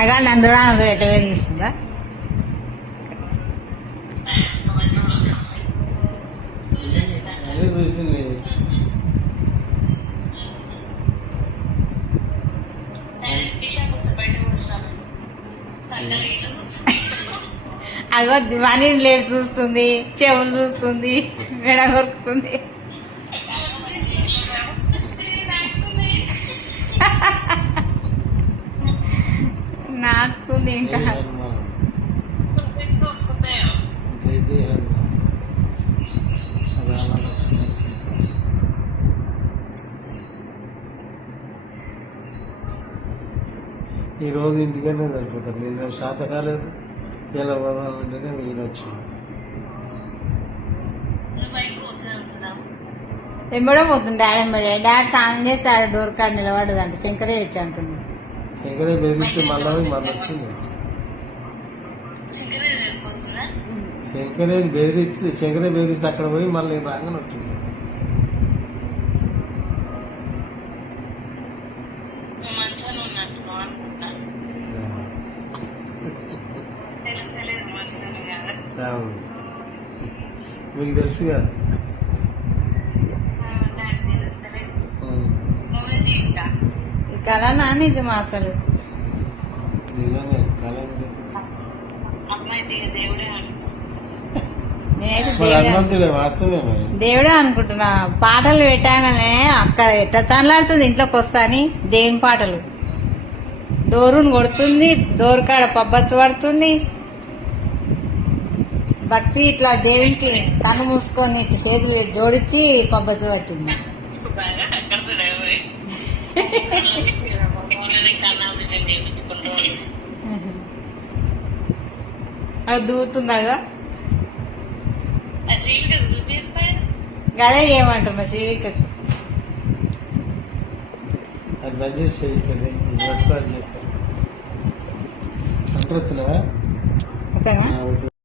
అగా నన్ను రాదు ఎట్లా వెలిగిస్తుందా అదే చూసింది. అగో మనీ లేపు చూస్తుంది, చెవులు చూస్తుంది, మెడ కొరుకుతుంది. నాటుతుంది ఇంకా. జై జై హనుమాన్. రామలక్ష్మణ సీత. ఈరోజు ఇంటికనే సరిపోతారు. నిన్న శాత కాలేదు, ఇలా పోదామంటేనే వీలు వచ్చింది. ఎంబడో పోతుంది డాడీ ఎంబడే. డాడీ స్నానం చేస్తే డోర్ కాడ నిలబడదంట. శంకరే ఇచ్చి అంటున్నాడు. శంకరే బెదిరిస్తే మళ్ళీ వచ్చింది. శంకరే బెదిరిస్తే అక్కడ పోయి మళ్ళీ రాగానే వచ్చింది. మీకు తెలుసుగా. కళనా నిజమా అసలు? నిజంగా కళ. హనుమంతుడే వాస్తవే. మరి దేవుడే అనుకుంటున్నా. పాటలు పెట్టాగానే అక్కడ ఎట్ట తనలాడుతుంది ఇంట్లోకి వస్తాని. దేవుని పాటలు డోరును కొడుతుంది, డోర్ కాడ పబ్బత్తు పడుతుంది. భక్తి ఇట్లా దేవునికి కన్ను మూసుకొని ఇట్లా చేతులు జోడించి పబ్బత్తు పట్టింది. అది దూతుందాగా. అదే ఏమంటున్నా శ్రీవిక. అది బంద్ చేసి చేస్తాను అంటున్నా.